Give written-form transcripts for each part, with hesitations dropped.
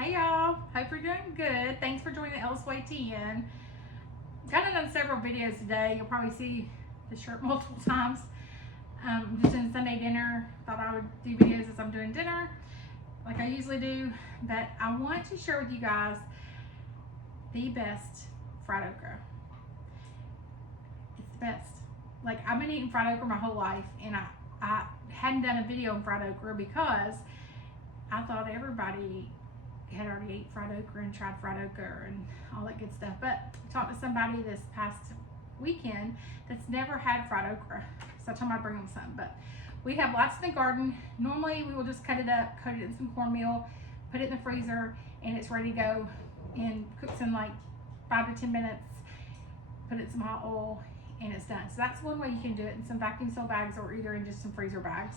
Hey y'all, hope you're doing good. Thanks for joining the Elseway TN. I've kind of done several videos today. You'll probably see the shirt multiple times. I'm just doing Sunday dinner. Thought I would do videos as I'm doing dinner, like I usually do. But I want to share with you guys the best fried okra. It's the best. Like, I've been eating fried okra my whole life, and I hadn't done a video on fried okra because I thought everybody had already ate fried okra and tried fried okra and all that good stuff. But I talked to somebody this past weekend that's never had fried okra, so I told them I'd bring them some. But we have lots in the garden. Normally we will just cut it up, coat it in some cornmeal, put it in the freezer, and it's ready to go and cooks in like 5 to 10 minutes. Put it in some hot oil and it's done. So that's one way you can do it, in some vacuum seal bags or either in just some freezer bags.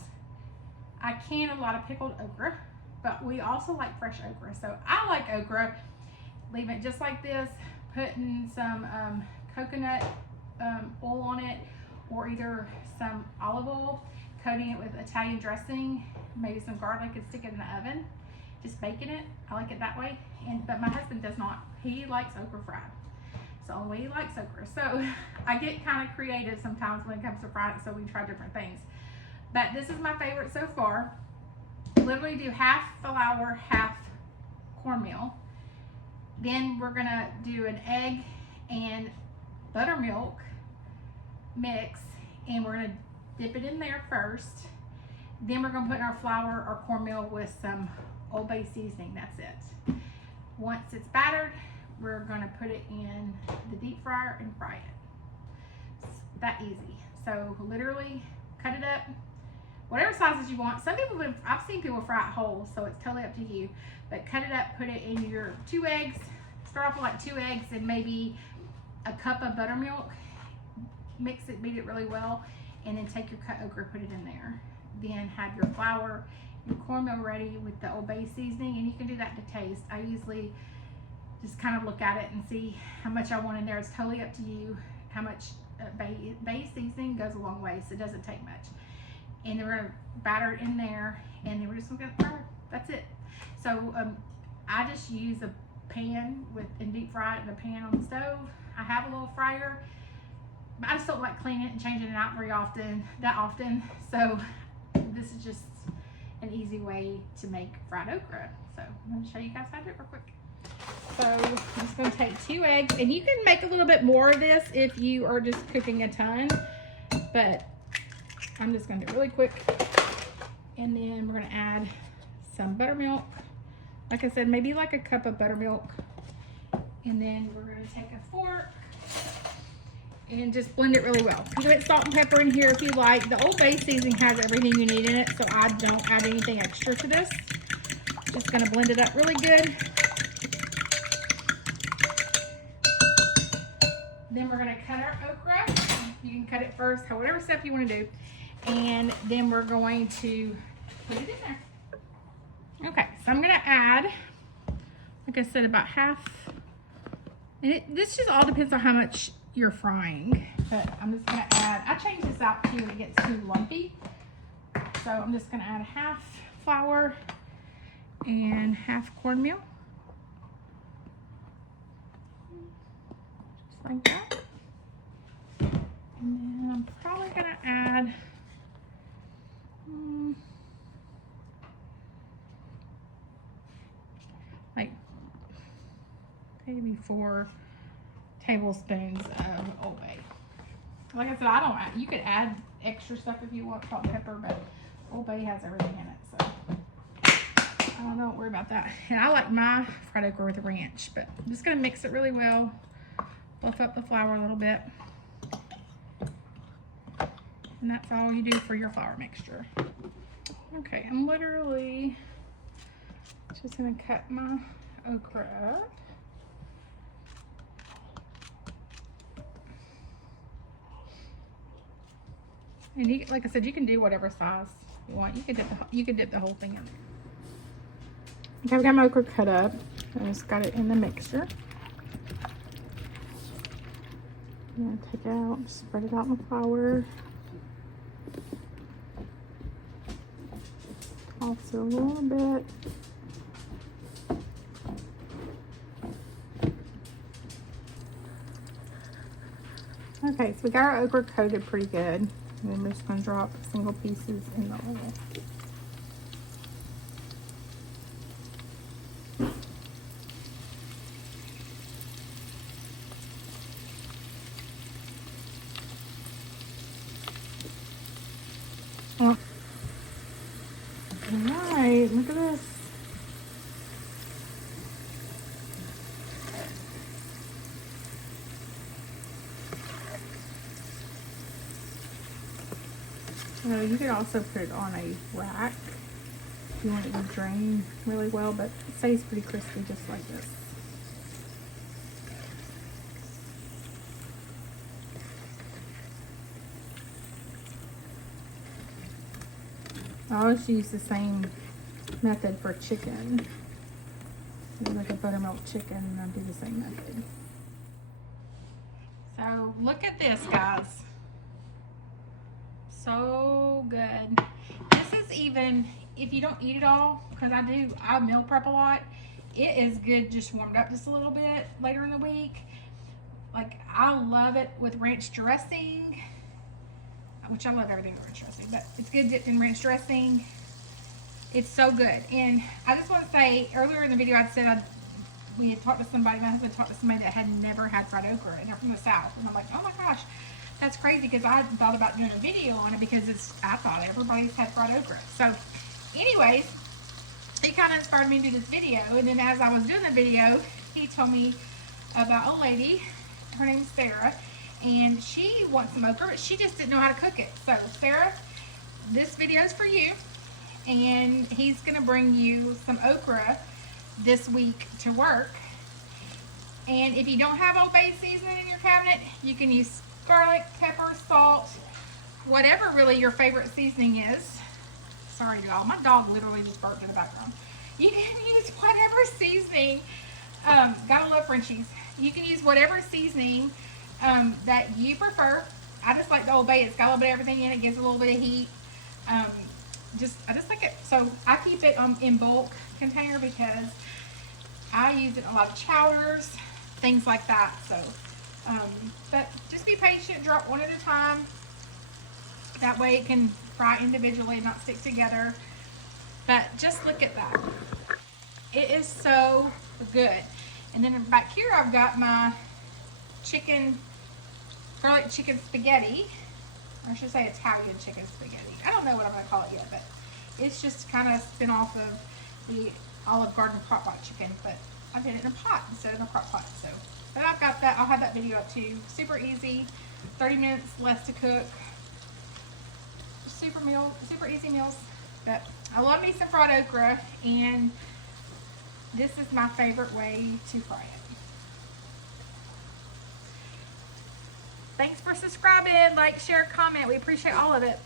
I can a lot of pickled okra, but we also like fresh okra. So I like okra, leave it just like this, putting some coconut oil on it, or either some olive oil, coating it with Italian dressing, maybe some garlic, and stick it in the oven, just baking it. I like it that way. But my husband does not. He likes okra fried. It's the only way he likes okra. So I get kind of creative sometimes when it comes to fried, so we try different things. But this is my favorite so far. Literally do half flour, half cornmeal. Then we're gonna do an egg and buttermilk mix, and we're gonna dip it in there first. Then we're gonna put in our flour or cornmeal with some Old Bay seasoning. That's it. Once it's battered, we're gonna put it in the deep fryer and fry it. It's that easy. So literally cut it up, whatever sizes you want. Some people, I've seen people fry it whole, so it's totally up to you. But cut it up, put it in your 2 eggs. Start off with like 2 eggs and maybe a cup of buttermilk. Mix it, beat it really well, and then take your cut okra, put it in there. Then have your flour, your cornmeal ready with the Old Bay seasoning, and you can do that to taste. I usually just kind of look at it and see how much I want in there. It's totally up to you. How much bay seasoning goes a long way, so it doesn't take much. And then we're gonna batter it in there, and then we're just gonna fry it. That's it. So I just use a pan and deep fry it in a pan on the stove. I have a little fryer, but I just don't like cleaning it and changing it out that often. So this is just an easy way to make fried okra. So I'm gonna show you guys how to do it real quick. So I'm just gonna take 2 eggs, and you can make a little bit more of this if you are just cooking a ton, but I'm just gonna do it really quick. And then we're gonna add some buttermilk. Like I said, maybe like a cup of buttermilk. And then we're gonna take a fork and just blend it really well. You can put salt and pepper in here if you like. The Old Bay seasoning has everything you need in it, so I don't add anything extra to this. Just gonna blend it up really good. Then we're gonna cut our okra. You can cut it first, whatever step you wanna do. And then we're going to put it in there. Okay, so I'm gonna add, like I said, about half. And this just all depends on how much you're frying. But I'm just gonna add, I change this out too when it gets too lumpy. So I'm just gonna add half flour and half cornmeal. Just like that. And then I'm probably gonna add like maybe 4 tablespoons of Old Bay. Like I said, you could add extra stuff if you want, salt and pepper, but Old Bay has everything in it, so I don't worry about that. And I like my fried okra with ranch, but I'm just gonna mix it really well, fluff up the flour a little bit. And that's all you do for your flour mixture. Okay, I'm literally just gonna cut my okra up. And like I said, you can do whatever size you want. You could dip the whole thing in. Okay, I've got my okra cut up. I just got it in the mixer. I'm gonna take it out, spread it out in the flour. Toss it a little bit. Okay, so we got our okra coated pretty good. And then we're just going to drop single pieces in the oil. Oh. Alright, look at this. You could also put it on a rack if you want it to drain really well, but it stays pretty crispy just like this. I always use the same method for chicken. Like a buttermilk chicken, and I do the same method. So look at this, guys. So good. This is even, if you don't eat it all, because I meal prep a lot, it is good just warmed up just a little bit later in the week. Like, I love it with ranch dressing, which I love everything with ranch dressing, but it's good dipped in ranch dressing. It's so good. And I just want to say, earlier in the video I said we had talked to somebody, my husband talked to somebody that had never had fried okra, and they're from the South. And I'm like, oh my gosh, that's crazy, because I thought about doing a video on it because I thought everybody's had fried okra. So anyways, it kind of inspired me to do this video. And then as I was doing the video, he told me about a lady, her name's Sarah, and she wants some okra, but she just didn't know how to cook it. So Sarah, this video is for you, and he's gonna bring you some okra this week to work. And if you don't have Old Bay seasoning in your cabinet, you can use garlic, pepper, salt, whatever really your favorite seasoning is. Sorry y'all, my dog literally just barked in the background. You can use whatever seasoning, gotta love Frenchies. You can use whatever seasoning that you prefer. I just like the Old Bay. It's got a little bit of everything in it, gives a little bit of heat. I just like it. So I keep it in bulk container because I use it in a lot of chowders, things like that. So, but just be patient, drop one at a time. That way it can fry individually and not stick together. But just look at that. It is so good. And then back here I've got my garlic chicken spaghetti. Or I should say Italian chicken spaghetti. I don't know what I'm going to call it yet, but it's just kind of spin off of the Olive Garden crock pot chicken, but I did it in a pot instead of a crock pot. So, but I've got that. I'll have that video up too. Super easy, 30 minutes less to cook. Super easy meals. But I love me some fried okra, and this is my favorite way to fry it. Thanks for subscribing, like, share, comment. We appreciate all of it.